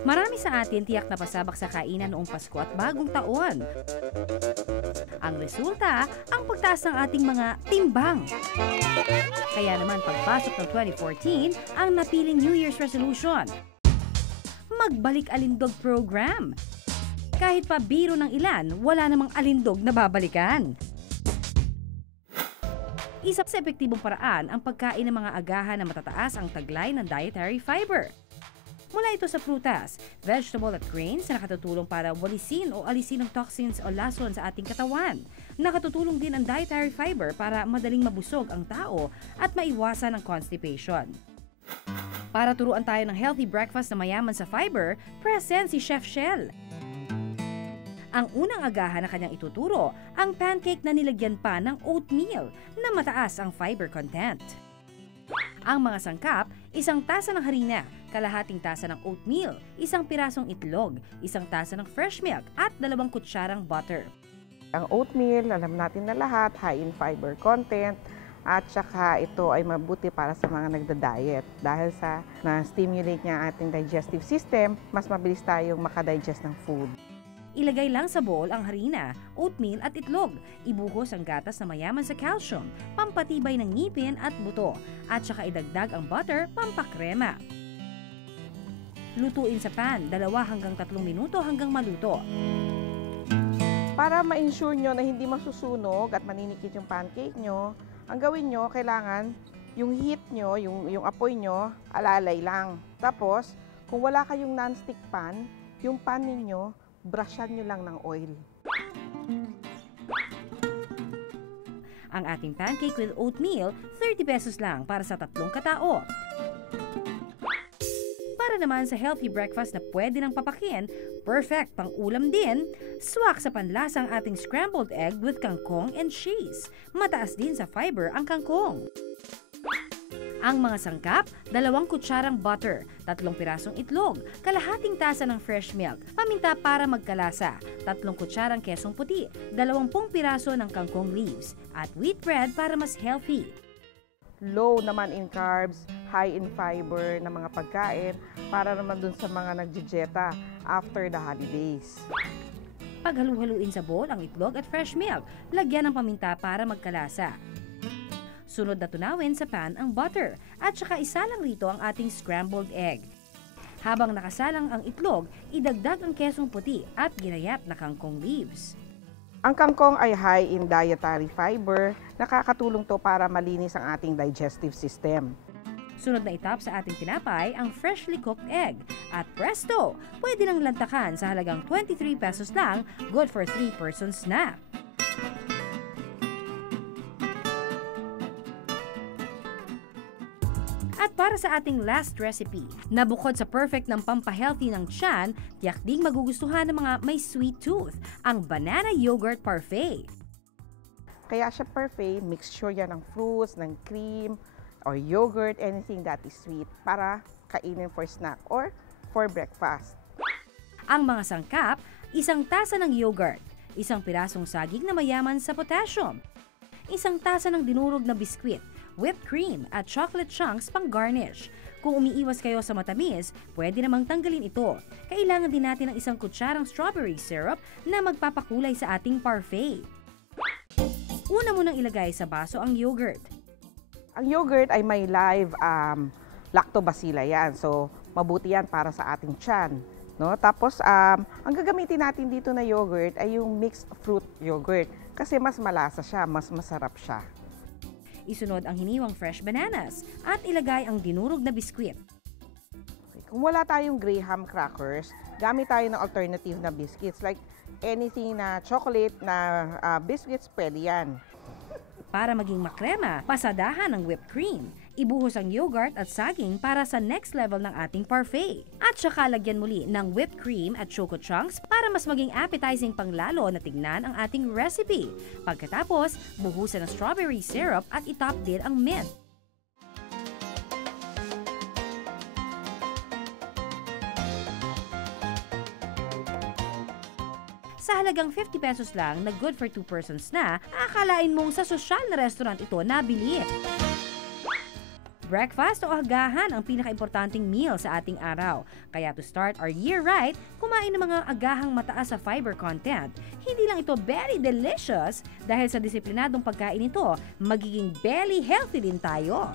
Marami sa atin tiyak na pasabak sa kainan noong Pasko at Bagong Taon. Ang resulta, ang pagtaas ng ating mga timbang. Kaya naman pagpasok ng 2014, ang napiling New Year's resolution, magbalik alindog program. Kahit pa biro ng ilan, wala namang alindog na babalikan. Isa sa epektibong paraan ang pagkain ng mga agahan na matataas ang taglay ng dietary fiber. Mula ito sa prutas, vegetable at grains na nakatutulong para walisin o alisin ng toxins o lason sa ating katawan. Nakatutulong din ang dietary fiber para madaling mabusog ang tao at maiwasan ang constipation. Para turuan tayo ng healthy breakfast na mayaman sa fiber, present si Chef Shell. Ang unang agahan na kanyang ituturo, ang pancake na nilagyan pa ng oatmeal na mataas ang fiber content. Ang mga sangkap, isang tasa ng harina, kalahating tasa ng oatmeal, isang pirasong itlog, isang tasa ng fresh milk at 2 kutsarang butter. Ang oatmeal, alam natin na lahat, high in fiber content at saka ito ay mabuti para sa mga nagda-diet dahil sa na-stimulate niya ang ating digestive system, mas mabilis tayong makadigest ng food. Ilagay lang sa bowl ang harina, oatmeal at itlog. Ibuhos ang gatas na mayaman sa calcium, pampatibay ng ngipin at buto, at saka idagdag ang butter, pampakrema. Lutuin sa pan, 2 hanggang 3 minuto hanggang maluto. Para ma-ensure nyo na hindi masusunog at maninikit yung pancake nyo, ang gawin nyo, kailangan yung heat nyo, yung apoy nyo, alalay lang. Tapos, kung wala kayong non-stick pan, yung pan ninyo, brushan nyo lang ng oil. Ang ating pancake with oatmeal, 30 pesos lang para sa 3 katao. Para naman sa healthy breakfast na pwede nang papakin, perfect pang ulam din, swak sa panlasa ang ating scrambled egg with kangkong and cheese. Mataas din sa fiber ang kangkong. Ang mga sangkap, 2 kutsarang butter, 3 pirasong itlog, kalahating tasa ng fresh milk, paminta para magkalasa, 3 kutsarang kesong puti, 20 piraso ng kangkong leaves, at wheat bread para mas healthy. Low naman in carbs, high in fiber na mga pagkain para naman dun sa mga nagjejeta after the holidays. Paghalu-haluin sa bowl ang itlog at fresh milk, lagyan ng paminta para magkalasa. Sunod na tunawin sa pan ang butter at saka isalang rito ang ating scrambled egg. Habang nakasalang ang itlog, idagdag ang kesong puti at ginayat na kangkong leaves. Ang kangkong ay high in dietary fiber, nakakatulong to para malinis ang ating digestive system. Sunod na itap sa ating tinapay ang freshly cooked egg. At presto! Pwede nang lantakan sa halagang 23 pesos lang, good for 3 persons na. At para sa ating last recipe, na bukod sa perfect ng pampahealthy ng tiyan, tiyak ding magugustuhan ng mga may sweet tooth, ang banana yogurt parfait. Kaya siya parfait, mixture yan ng fruits, ng cream, or yogurt, anything that is sweet para kainin for snack or for breakfast. Ang mga sangkap, isang tasa ng yogurt, isang pirasong saging na mayaman sa potassium, isang tasa ng dinurog na biskwit, whipped cream at chocolate chunks pang garnish. Kung umiiwas kayo sa matamis, pwede namang tanggalin ito. Kailangan din natin ng 1 kutsarang strawberry syrup na magpapakulay sa ating parfait. Una mo nang ilagay sa baso ang yogurt. Ang yogurt ay may live lactobacilli yan. So, mabuti yan para sa ating tiyan. No? Tapos, ang gagamitin natin dito na yogurt ay yung mixed fruit yogurt. Kasi mas malasa siya, mas masarap siya. Isunod ang hiniwang fresh bananas at ilagay ang dinurog na biskwit. Kung wala tayong Graham crackers, gamit tayo ng alternative na biscuits. Like anything na chocolate na biscuits, pwede yan. Para maging makrema, pasadahan ng whipped cream. Ibuhos ang yogurt at saging para sa next level ng ating parfait. At saka lagyan muli ng whipped cream at choco chunks para mas maging appetizing pang lalo na tignan ang ating recipe. Pagkatapos, buhusan ng strawberry syrup at itop din ang mint. Sa halagang 50 pesos lang na good for 2 persons na, akalain mong sa sosyal na restaurant ito nabili. Breakfast o agahan ang pinakaimportanteng meal sa ating araw. Kaya to start our year right, kumain ng mga agahang mataas sa fiber content. Hindi lang ito very delicious, dahil sa disiplinadong pagkain ito, magiging belly healthy din tayo.